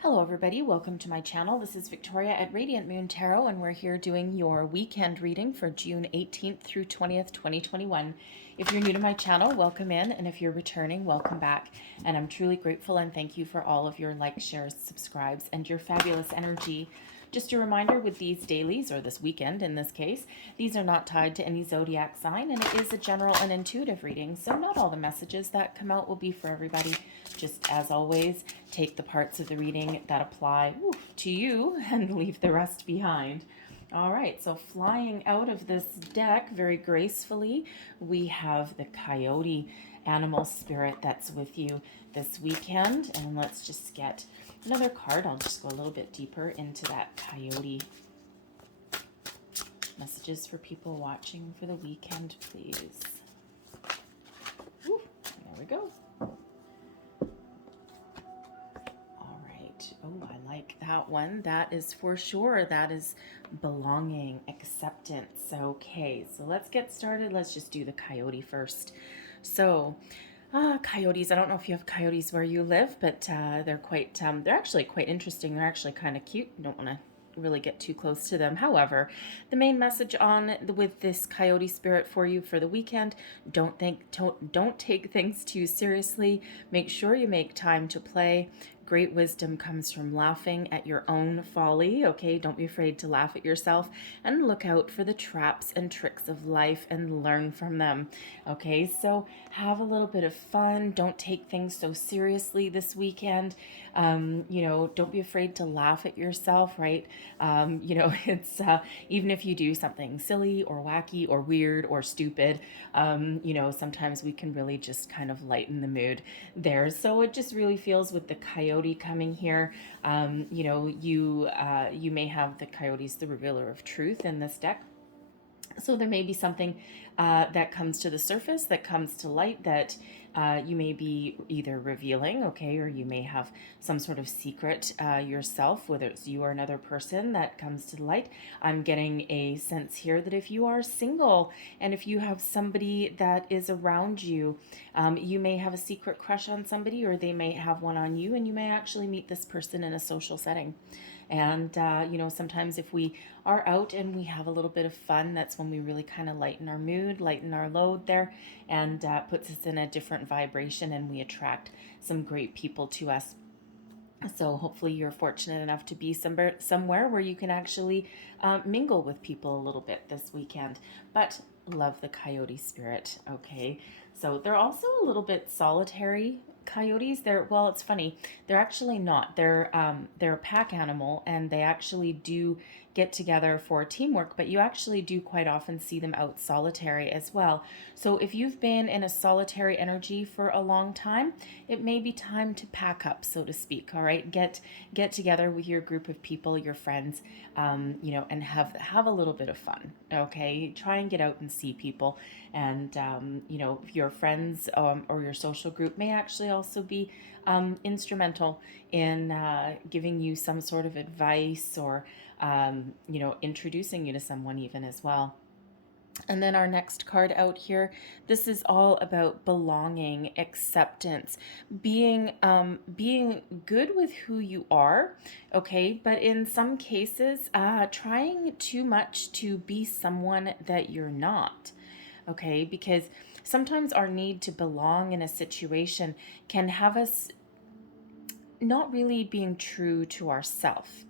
Hello everybody, welcome to my channel. This is Victoria at Radiant Moon Tarot, and we're here doing your weekend reading for June 18th through 20th, 2021. If you're new to my channel, welcome in, and if you're returning, welcome back. And I'm truly grateful and thank you for all of your likes, shares, subscribes, and your fabulous energy. Just a reminder with these dailies, or this weekend in this case, these are not tied to any zodiac sign, and it is a general and intuitive reading, so not all the messages that come out will be for everybody. Just as always, take the parts of the reading that apply to you and leave the rest behind. All right, so flying out of this deck very gracefully, we have the coyote animal spirit that's with you this weekend. And let's just get another card. I'll just go a little bit deeper into that coyote. Messages for people watching for the weekend, please. Woo, there we go. All right. Oh, I like that one. That is for sure. That is belonging, acceptance. Okay, so let's get started. Let's just do the coyote first. So, coyotes. I don't know if you have coyotes where you live, but they're actually quite interesting. They're actually kind of cute. You don't want to really get too close to them. However, the main message with this coyote spirit for you for the weekend: don't take things too seriously. Make sure you make time to play. Great wisdom comes from laughing at your own folly, okay? Don't be afraid to laugh at yourself and look out for the traps and tricks of life and learn from them, okay? So have a little bit of fun. Don't take things so seriously this weekend. Don't be afraid to laugh at yourself, right? It's even if you do something silly or wacky or weird or stupid, sometimes we can really just kind of lighten the mood there. So it just really feels with the coyote coming here. You may have the coyotes, the revealer of truth, in this deck. So there may be something that comes to the surface, that comes to light, that you may be either revealing, okay, or you may have some sort of secret yourself, whether it's you or another person that comes to light. I'm getting a sense here that if you are single and if you have somebody that is around you, you may have a secret crush on somebody, or they may have one on you, and you may actually meet this person in a social setting. And, sometimes if we are out and we have a little bit of fun, that's when we really kind of lighten our mood, lighten our load there, and puts us in a different vibration, and we attract some great people to us. So hopefully you're fortunate enough to be somewhere where you can actually mingle with people a little bit this weekend. But love the coyote spirit, okay? So they're also a little bit solitary. Coyotes, it's funny, they're actually not. They're a pack animal, and they actually do get together for teamwork, but you actually do quite often see them out solitary as well. So if you've been in a solitary energy for a long time, it may be time to pack up, so to speak. All right, get together with your group of people, your friends, and have a little bit of fun. Okay, try and get out and see people, and your friends or your social group may actually also be instrumental in giving you some sort of advice, or introducing you to someone even as well. And then our next card out here, this is all about belonging, acceptance, being good with who you are, okay? But in some cases, trying too much to be someone that you're not, okay? Because sometimes our need to belong in a situation can have us not really being true to ourselves.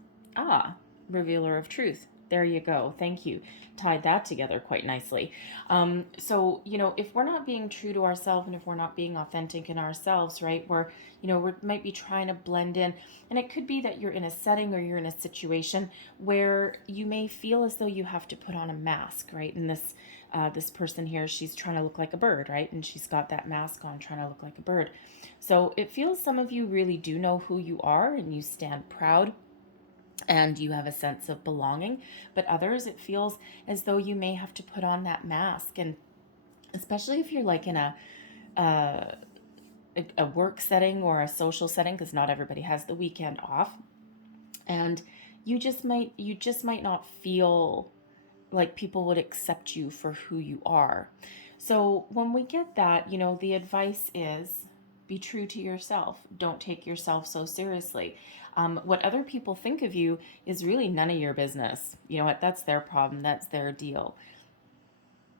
Revealer of truth. There you go. Thank you. Tied that together quite nicely. If we're not being true to ourselves, and if we're not being authentic in ourselves, right, we might be trying to blend in. And it could be that you're in a setting or you're in a situation where you may feel as though you have to put on a mask, right? And this person here, she's trying to look like a bird, right? And she's got that mask on, trying to look like a bird. So it feels some of you really do know who you are, and you stand proud, and you have a sense of belonging. But others, it feels as though you may have to put on that mask. And especially if you're like in a work setting or a social setting, because not everybody has the weekend off, and you just might not feel like people would accept you for who you are. So when we get that, the advice is Be true to yourself. Don't take yourself so seriously. What other people think of you is really none of your business. You know what? That's their problem. That's their deal.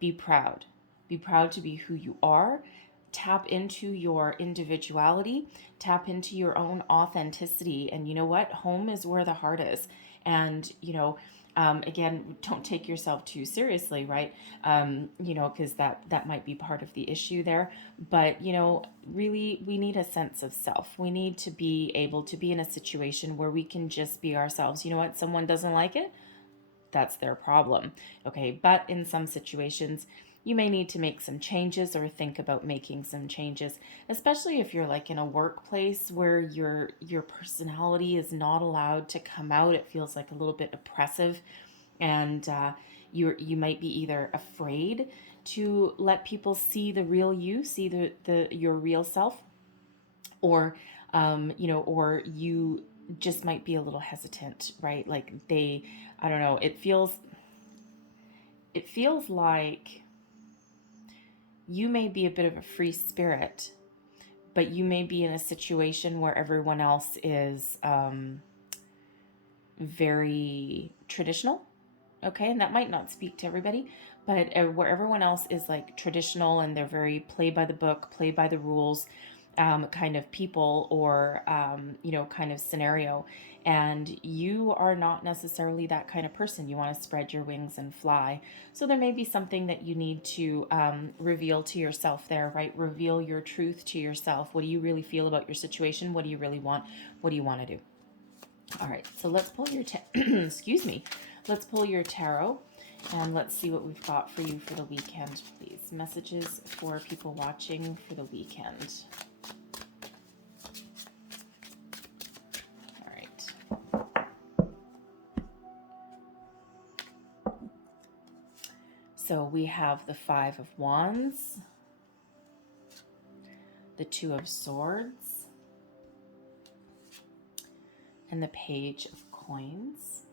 Be proud. Be proud to be who you are. Tap into your individuality. Tap into your own authenticity. And you know what? Home is where the heart is. And, again, don't take yourself too seriously, right? Because that might be part of the issue there. But, really, we need a sense of self. We need to be able to be in a situation where we can just be ourselves. You know what? Someone doesn't like it, that's their problem. Okay, but in some situations, you may need to make some changes or think about making some changes, especially if you're like in a workplace where your personality is not allowed to come out. It feels like a little bit oppressive, and you might be either afraid to let people see the real you, see the your real self, or or you just might be a little hesitant, right? Like I don't know, it feels like you may be a bit of a free spirit, but you may be in a situation where everyone else is very traditional. Okay, and that might not speak to everybody, but where everyone else is like traditional and they're very play by the book, play by the rules, kind of people, or kind of scenario, and you are not necessarily that kind of person. You want to spread your wings and fly. So there may be something that you need to reveal to yourself there, right? Reveal your truth to yourself. What do you really feel about your situation? What do you really want? What do you want to do? All right, so let's pull your excuse me. Let's pull your tarot, and let's see what we've got for you for the weekend, please. Messages for people watching for the weekend. All right. So we have the Five of Wands, the Two of Swords, and the Page of Coins.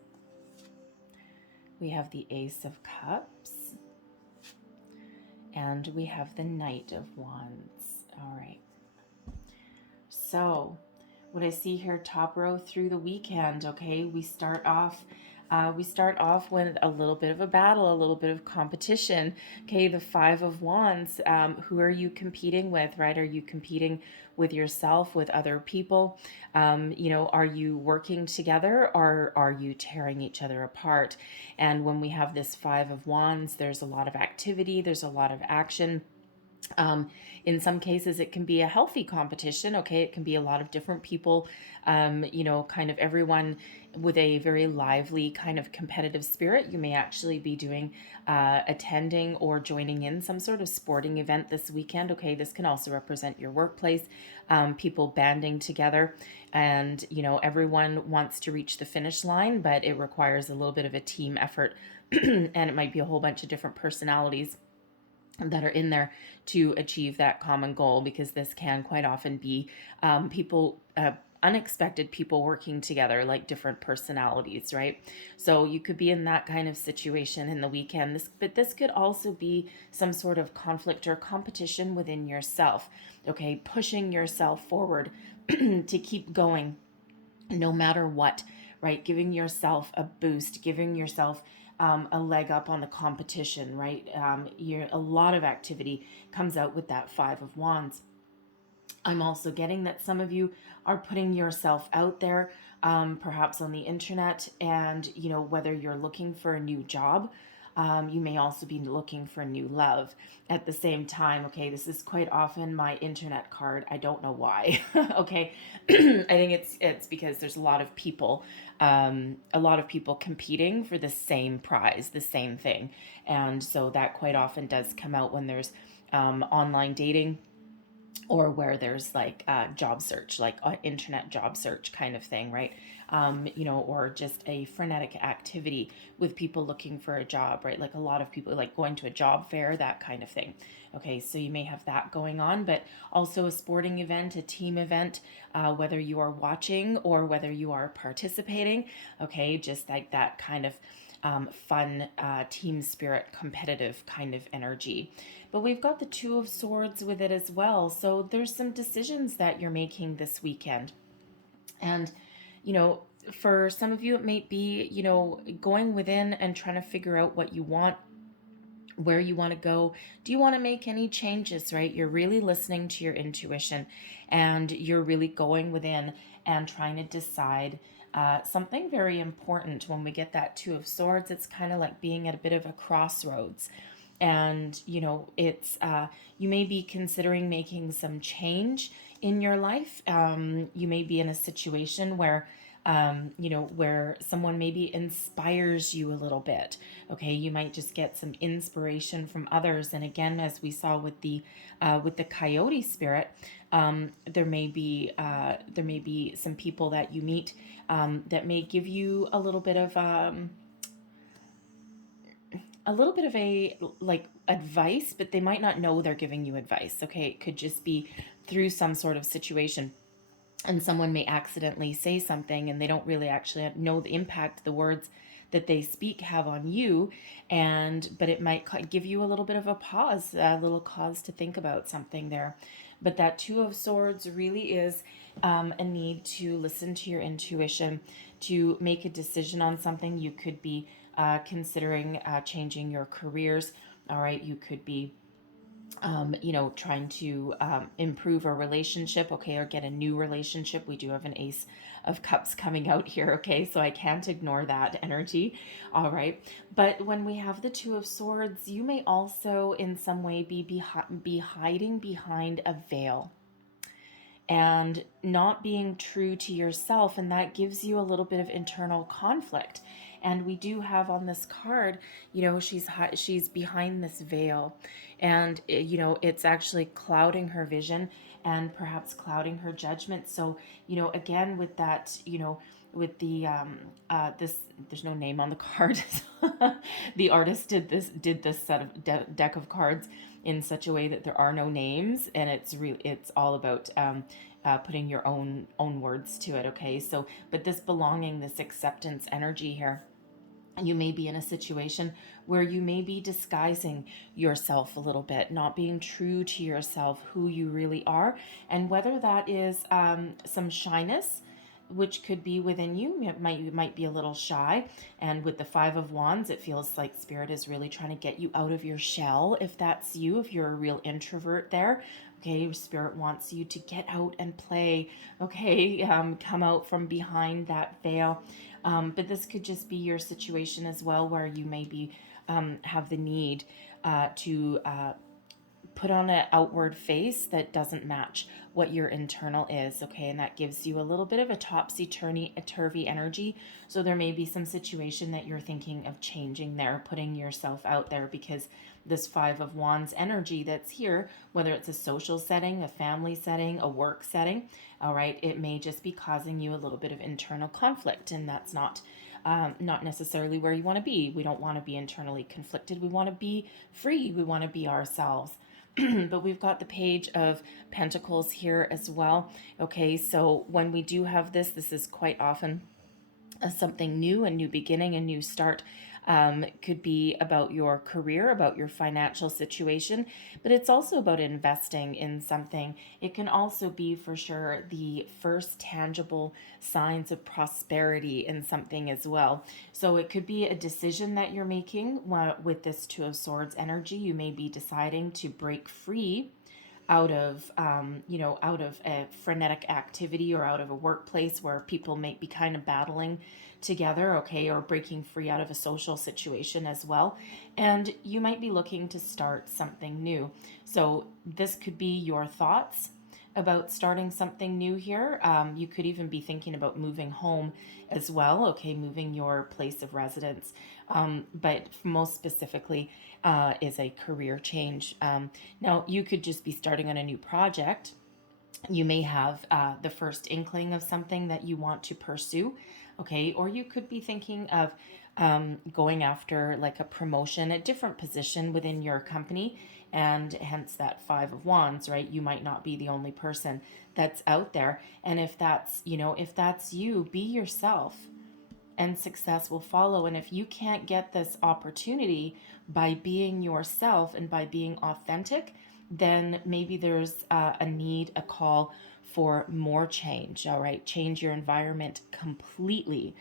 We have the Ace of Cups, and we have the Knight of Wands. All right. So what I see here, top row through the weekend, okay, we start off with a little bit of a battle, a little bit of competition. Okay, the Five of Wands. Who are you competing with, right? Are you competing with yourself, with other people? Are you working together, or are you tearing each other apart? And when we have this Five of Wands, there's a lot of activity, there's a lot of action. In some cases, it can be a healthy competition. Okay, it can be a lot of different people, kind of everyone with a very lively kind of competitive spirit. You may actually be doing, attending or joining in some sort of sporting event this weekend. Okay, this can also represent your workplace, people banding together, and everyone wants to reach the finish line, but it requires a little bit of a team effort, and it might be a whole bunch of different personalities that are in there to achieve that common goal, because this can quite often be people, unexpected people working together, like different personalities, right? So you could be in that kind of situation in the weekend. But this could also be some sort of conflict or competition within yourself, okay? Pushing yourself forward to keep going no matter what, right? Giving yourself a boost, giving yourself a leg up on the competition, right? A lot of activity comes out with that Five of Wands. I'm also getting that some of you are putting yourself out there, perhaps on the internet, and whether you're looking for a new job, you may also be looking for new love at the same time. Okay, this is quite often my internet card. I don't know why. Okay, I think it's because there's a lot of people competing for the same prize, the same thing, and so that quite often does come out when there's online dating, or where there's like job search, like internet job search kind of thing, right? Or just a frenetic activity with people looking for a job, right? Like a lot of people like going to a job fair, that kind of thing. Okay, so you may have that going on, but also a sporting event, a team event, whether you are watching or whether you are participating. Okay, just like that kind of fun, team spirit, competitive kind of energy. But we've got the Two of Swords with it as well. So there's some decisions that you're making this weekend. And, you know, for some of you, it might be, going within and trying to figure out what you want, where you want to go. Do you want to make any changes, right? You're really listening to your intuition, and you're really going within and trying to decide something very important. When we get that Two of Swords, it's kind of like being at a bit of a crossroads. And, it's, you may be considering making some change in your life. You may be in a situation where where someone maybe inspires you a little bit. Okay, you might just get some inspiration from others. And again, as we saw with the coyote spirit, there may be some people that you meet that may give you a little bit of a like advice, but they might not know they're giving you advice. Okay, it could just be through some sort of situation, and someone may accidentally say something and they don't really actually know the impact the words that they speak have on you, but it might give you a little bit of a little cause to think about something there. But that Two of Swords really is a need to listen to your intuition, to make a decision on something. You could be considering changing your careers. All right, you could be trying to improve a relationship, okay, or get a new relationship. We do have an Ace of Cups coming out here, okay, so I can't ignore that energy. All right, but when we have the Two of Swords, you may also in some way be hiding behind a veil and not being true to yourself, and that gives you a little bit of internal conflict. And we do have on this card, she's behind this veil, and it's actually clouding her vision and perhaps clouding her judgment. So again, with that, with the this, there's no name on the card. The artist did this set of deck of cards in such a way that there are no names, and it's all about putting your own words to it. Okay, so but this belonging, this acceptance energy here, you may be in a situation where you may be disguising yourself a little bit, not being true to yourself, who you really are, and whether that is some shyness, which could be within you. You might be a little shy, and with the Five of Wands, it feels like Spirit is really trying to get you out of your shell. If that's you, if you're a real introvert there, okay, Spirit wants you to get out and play, okay, come out from behind that veil. But this could just be your situation as well, where you maybe have the need to put on an outward face that doesn't match what your internal is, okay? And that gives you a little bit of a topsy-turvy energy. So there may be some situation that you're thinking of changing there, putting yourself out there, because this Five of Wands energy that's here, whether it's a social setting, a family setting, a work setting, all right, it may just be causing you a little bit of internal conflict, and that's not necessarily where you want to be. We don't want to be internally conflicted. We want to be free. We want to be ourselves. But we've got the Page of Pentacles here as well. Okay, so when we do have this is quite often something new, a new beginning, a new start. Could be about your career, about your financial situation, but it's also about investing in something. It can also be for sure the first tangible signs of prosperity in something as well. So it could be a decision that you're making with this Two of Swords energy. You may be deciding to break free out of out of a frenetic activity, or out of a workplace where people may be kind of battling together, okay, or breaking free out of a social situation as well. And you might be looking to start something new. So this could be your thoughts about starting something new here. You could even be thinking about moving home as well, okay, moving your place of residence. But most specifically is a career change. Now, you could just be starting on a new project. You may have the first inkling of something that you want to pursue, okay, or you could be thinking of going after like a promotion, a different position within your company, and hence that Five of Wands, right? You might not be the only person that's out there, and if that's you, be yourself. and success will follow. And if you can't get this opportunity by being yourself and by being authentic, then maybe there's a need, a call for more change. All right, change your environment completely.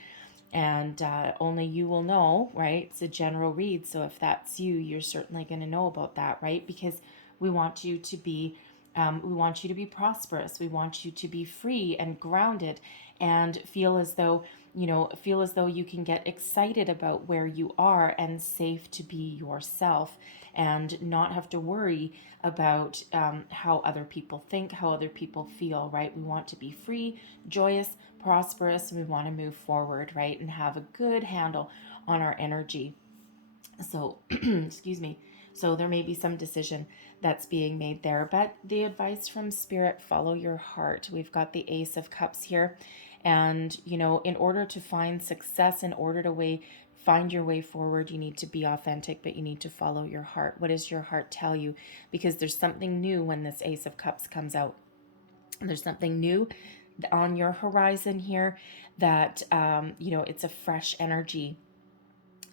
And only you will know, right? It's a general read. So if that's you, you're certainly going to know about that, right? Because we want you to be we want you to be prosperous. We want you to be free and grounded and feel as though, feel as though you can get excited about where you are and safe to be yourself and not have to worry about how other people think, how other people feel, right? We want to be free, joyous, prosperous, and we want to move forward, right? And have a good handle on our energy. So, excuse me. So there may be some decision that's being made there, but the advice from Spirit, follow your heart. We've got the Ace of Cups here. And, in order to find success, in order to find your way forward, you need to be authentic, but you need to follow your heart. What does your heart tell you? Because there's something new when this Ace of Cups comes out. There's something new on your horizon here that, it's a fresh energy.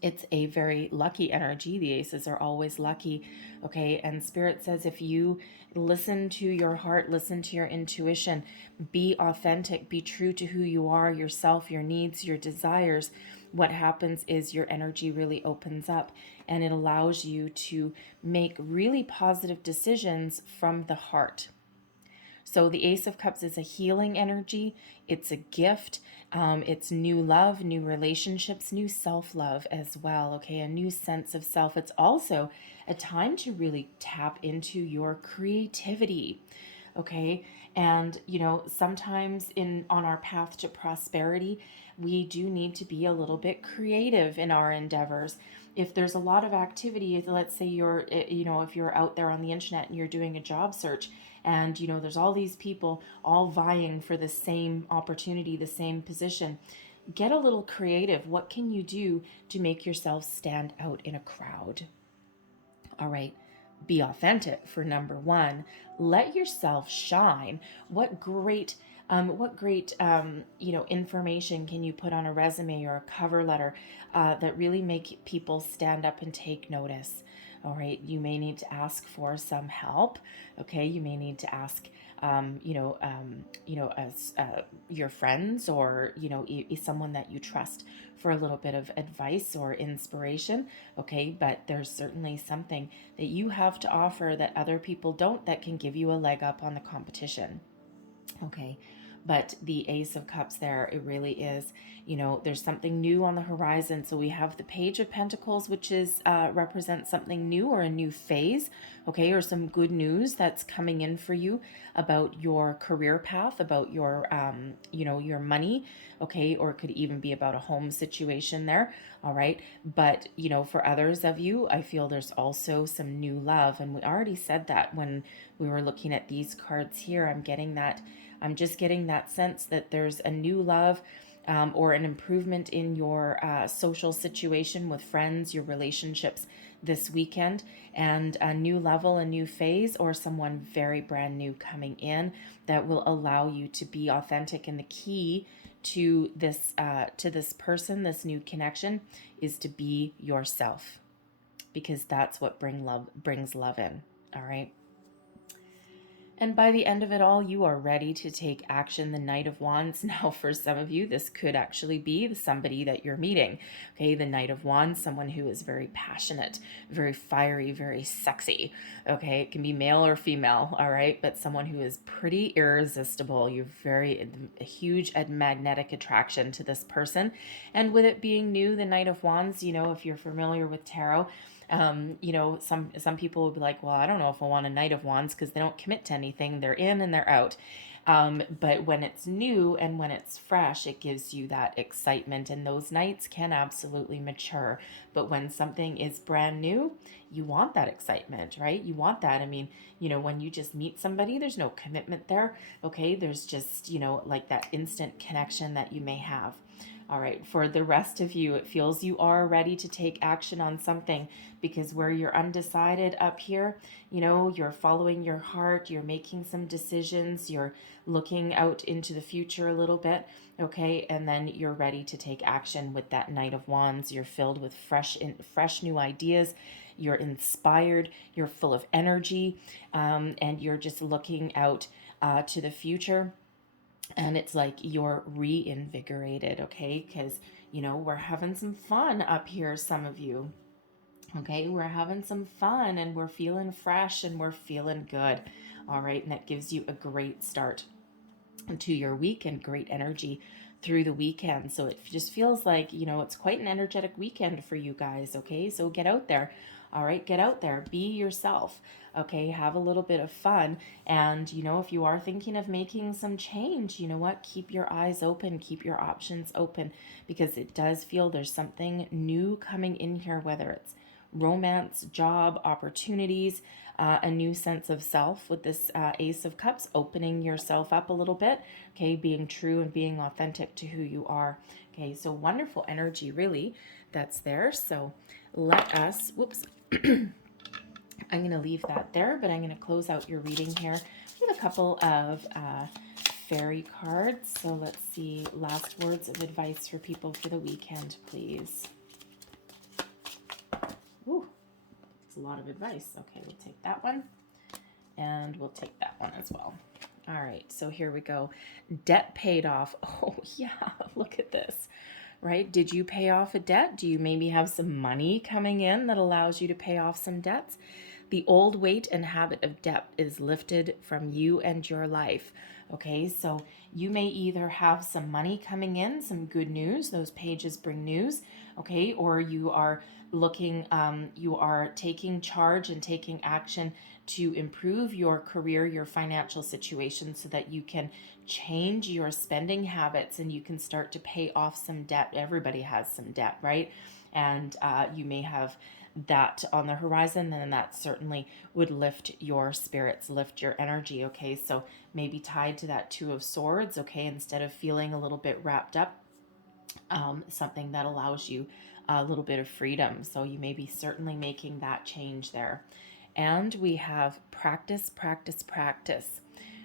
It's a very lucky energy. The aces are always lucky. Okay. And Spirit says if you listen to your heart, listen to your intuition, be authentic, be true to who you are, yourself, your needs, your desires, what happens is your energy really opens up and it allows you to make really positive decisions from the heart. So the Ace of Cups is a healing energy. It's a gift. It's new love, new relationships, new self-love as well. Okay, a new sense of self. It's also a time to really tap into your creativity. Okay, and sometimes on our path to prosperity, we do need to be a little bit creative in our endeavors. If there's a lot of activity, let's say if you're out there on the internet and you're doing a job search, and there's all these people all vying for the same opportunity, the same position, get a little creative. What can you do to make yourself stand out in a crowd? All right, be authentic for number one. Let yourself shine. What great information can you put on a resume or a cover letter that really make people stand up and take notice? All right, you may need to ask for some help. Okay, you may need to ask, as your friends or someone that you trust for a little bit of advice or inspiration. Okay, but there's certainly something that you have to offer that other people don't that can give you a leg up on the competition. Okay, but the Ace of Cups there, it really is, there's something new on the horizon. So we have the Page of Pentacles, which is represents something new or a new phase, okay, or some good news that's coming in for you about your career path, about your your money, okay, or it could even be about a home situation there. All right, but for others of you, I feel there's also some new love, and we already said that when we were looking at these cards here. I'm just getting that sense that there's a new love or an improvement in your social situation with friends, your relationships this weekend, and a new level, a new phase, or someone very brand new coming in that will allow you to be authentic. And the key to this person, this new connection, is to be yourself, because that's what brings love in. All right. And by the end of it all, you are ready to take action. The Knight of Wands. Now, for some of you, this could actually be somebody that you're meeting. Okay, the Knight of Wands, someone who is very passionate, very fiery, very sexy. Okay, it can be male or female, all right, but someone who is pretty irresistible. You're a huge magnetic attraction to this person. And with it being new, the Knight of Wands, if you're familiar with tarot, some people would be like, well, I don't know if I want a Knight of Wands because they don't commit to anything. They're in and they're out. But when it's new and when it's fresh, it gives you that excitement, and those knights can absolutely mature. But when something is brand new, you want that excitement, right? You want that. I mean, when you just meet somebody, there's no commitment there. Okay. There's just, like that instant connection that you may have. All right, for the rest of you, it feels you are ready to take action on something, because where you're undecided up here, you're following your heart, you're making some decisions, you're looking out into the future a little bit, okay? And then you're ready to take action with that Knight of Wands. You're filled with fresh new ideas. You're inspired, you're full of energy, and you're just looking out to the future. And it's like you're reinvigorated, okay? Because, we're having some fun up here, some of you. Okay, we're having some fun and we're feeling fresh and we're feeling good. All right, and that gives you a great start to your week and great energy through the weekend. So it just feels like, it's quite an energetic weekend for you guys. Okay, so get out there. All right, get out there, be yourself. Okay, have a little bit of fun. And, if you are thinking of making some change, you know what? Keep your eyes open, keep your options open, because it does feel there's something new coming in here, whether it's romance, job, opportunities, a new sense of self with this Ace of Cups, opening yourself up a little bit, okay, being true and being authentic to who you are. Okay, so wonderful energy, really, that's there. So let us, whoops, I'm going to leave that there, but I'm going to close out your reading here with a couple of fairy cards. So let's see, last words of advice for people for the weekend, please. Ooh, it's a lot of advice. Okay, we'll take that one, and we'll take that one as well. All right, so here we go. Debt paid off. Oh, yeah, look at this, right? Did you pay off a debt? Do you maybe have some money coming in that allows you to pay off some debts? The old weight and habit of debt is lifted from you and your life. Okay, so you may either have some money coming in, some good news, those pages bring news, okay, or you are looking, you are taking charge and taking action to improve your career, your financial situation, so that you can change your spending habits and you can start to pay off some debt. Everybody has some debt, right? And you may have that on the horizon, then that certainly would lift your spirits, lift your energy, okay? So maybe tied to that Two of Swords, okay? Instead of feeling a little bit wrapped up, something that allows you a little bit of freedom. So you may be certainly making that change there. And we have practice, practice, practice.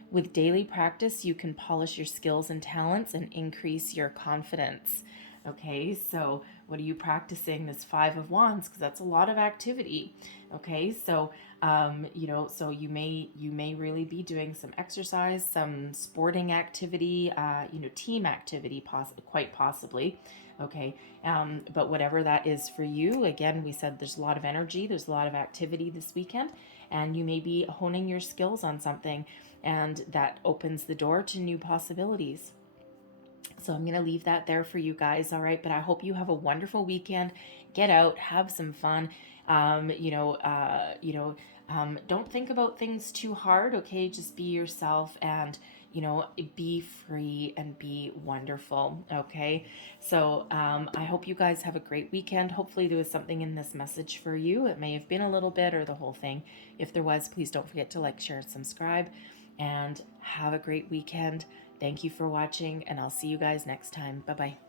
With daily practice, you can polish your skills and talents and increase your confidence. Okay, so what are you practicing? This Five of Wands, because that's a lot of activity. Okay, so so you may really be doing some exercise, some sporting activity, team activity, quite possibly. Okay, but whatever that is for you, again, we said there's a lot of energy, there's a lot of activity this weekend, and you may be honing your skills on something, and that opens the door to new possibilities. So I'm going to leave that there for you guys. All right. But I hope you have a wonderful weekend. Get out, have some fun. Don't think about things too hard. Okay. Just be yourself and, be free and be wonderful. Okay. So I hope you guys have a great weekend. Hopefully there was something in this message for you. It may have been a little bit or the whole thing. If there was, please don't forget to like, share, and subscribe. And have a great weekend. Thank you for watching, and I'll see you guys next time. Bye-bye.